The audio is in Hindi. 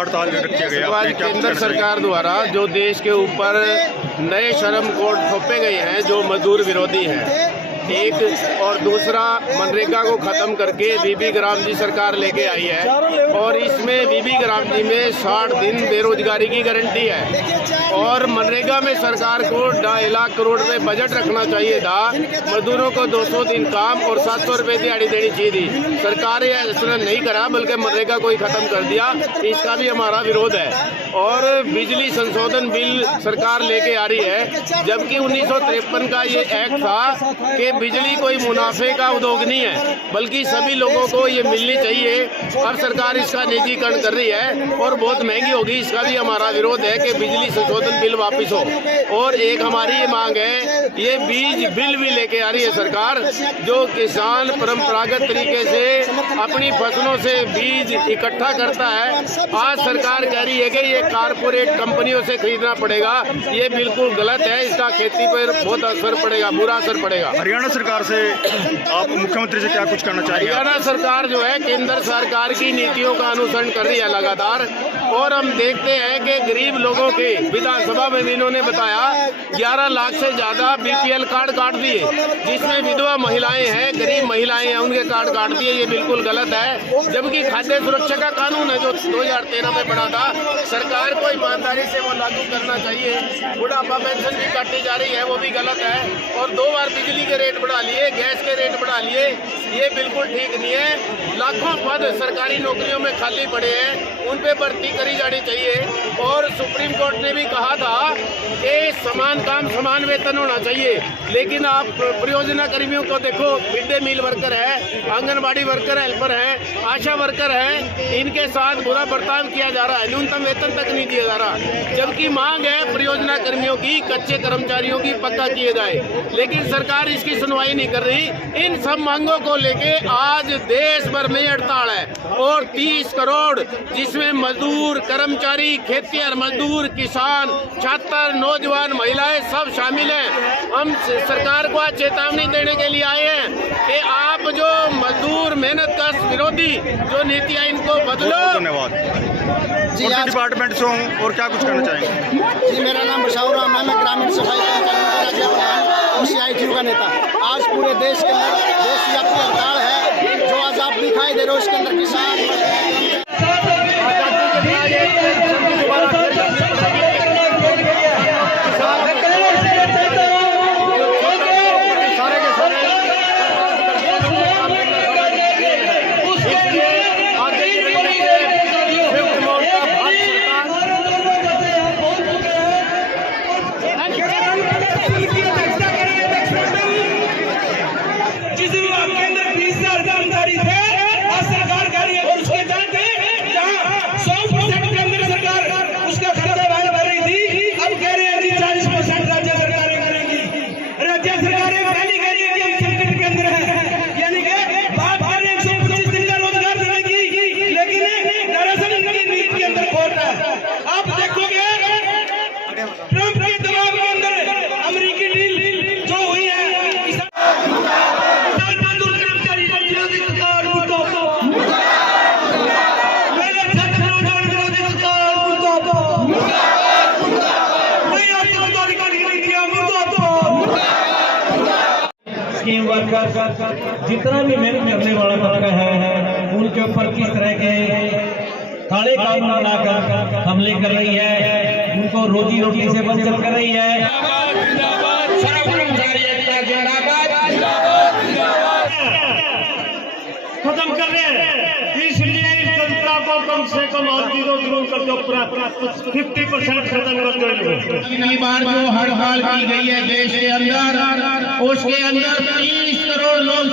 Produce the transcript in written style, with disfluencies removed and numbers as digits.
हड़ताल रखी गई है। केंद्र सरकार द्वारा जो देश के ऊपर नए श्रम कोड थोपे गए हैं जो मजदूर विरोधी हैं, एक, और दूसरा मनरेगा को खत्म करके बीबी ग्राम जी सरकार लेके आई है और इसमें बीबी ग्राम जी में 60 दिन बेरोजगारी की गारंटी है और मनरेगा में सरकार को 2.5 लाख करोड़ रुपए बजट रखना चाहिए था। मजदूरों को 200 दिन काम और 700 रुपए दिहाड़ी देनी चाहिए थी। सरकार ये ऐसा नहीं करा बल्कि मनरेगा को ही खत्म कर दिया। इसका भी हमारा विरोध है। और बिजली संशोधन बिल सरकार लेके आ रही है, जबकि 1953 का ये एक्ट था कि बिजली कोई मुनाफे का उद्योग नहीं है बल्कि सभी लोगों को ये मिलनी चाहिए। अब सरकार इसका निजीकरण कर रही है और बहुत महंगी होगी। इसका भी हमारा विरोध है कि बिजली संशोधन बिल वापस हो। और एक हमारी ये मांग है, ये बीज बिल भी लेके आ रही है सरकार, जो किसान परंपरागत तरीके से अपनी फसलों से बीज इकट्ठा करता है। आज सरकार कह रही है कि ये कारपोरेट कंपनियों से खरीदना पड़ेगा। ये बिल्कुल गलत है। इसका खेती पर बहुत असर पड़ेगा, बुरा असर पड़ेगा। हरियाणा सरकार से आप मुख्यमंत्री से क्या कुछ करना चाहिए? हरियाणा सरकार जो है केंद्र सरकार की नीतियों का अनुसरण कर रही है लगातार, और हम देखते हैं कि गरीब लोगों के विधानसभा में भी इन्होंने बताया 11 लाख से ज्यादा बीपीएल कार्ड काट दिए, जिसमें विधवा महिलाएं हैं, गरीब महिलाएं हैं, उनके कार्ड काट दिए। ये बिल्कुल गलत है। जबकि खाद्य सुरक्षा का कानून है जो 2013 में बना था, सरकार को ईमानदारी से वो लागू करना चाहिए। बुढ़ापा पेंशन भी काटी जा रही है, वो भी गलत है। और 2 बार बिजली के रेट बढ़ा लिए, गैस के रेट बढ़ा लिए, ये बिल्कुल ठीक नहीं है। लाखों पद सरकारी नौकरियों में खाली पड़े हैं, उन पे भर्ती करी जानी चाहिए। और सुप्रीम कोर्ट ने भी कहा था कि समान काम समान वेतन होना चाहिए, लेकिन आप परियोजना कर्मियों को देखो, मिड डे मील वर्कर है, आंगनबाड़ी वर्कर हेल्पर है, आशा वर्कर है, इनके साथ बुरा बर्ताव किया जा रहा है, न्यूनतम वेतन तक नहीं दिया जा रहा। जबकि मांग है परियोजना कर्मियों की, कच्चे कर्मचारियों की पक्का किए जाए, लेकिन सरकार इसकी सुनवाई नहीं कर रही। इन सब मांगों को लेके आज देश भर में हड़ताल है और 30 करोड़, जिसमें मजदूर, कर्मचारी, खेतिहर मजदूर, किसान, छात्र, नौजवान, महिलाएं सब शामिल हैं। हम सरकार को आज चेतावनी देने के लिए आए हैं कि आप जो मजदूर मेहनत का विरोधी जो नीतियां, इनको बदलो। धन्यवाद जी। डिपार्टमेंट से हूँ और क्या कुछ करना चाहेंगे? जी, मेरा नाम बशाउर राम है, मैं ग्रामीण सफाई राज्य प्रधान और CITU का नेता। आज पूरे देश के अंदर देशव्यापी हड़ताल है, जो आज आप दिखाई दे रहे हो। इसके अंदर किसान स्कीम वर्कर जितना भी मेहनत करने वाला तबका है, उनके ऊपर किस तरह के काले कानून बनाकर हमले कर रही है, उनको रोजी रोटी से वंचित कर रही है। खत्म कर रहे हैं, इसलिए इस जनता को कम से कम पूरा 50% खत्म कर दो। पिछली बार जो हड़ताल की गई है देश के अंदर, उसके अंदर 30 करोड़ लोग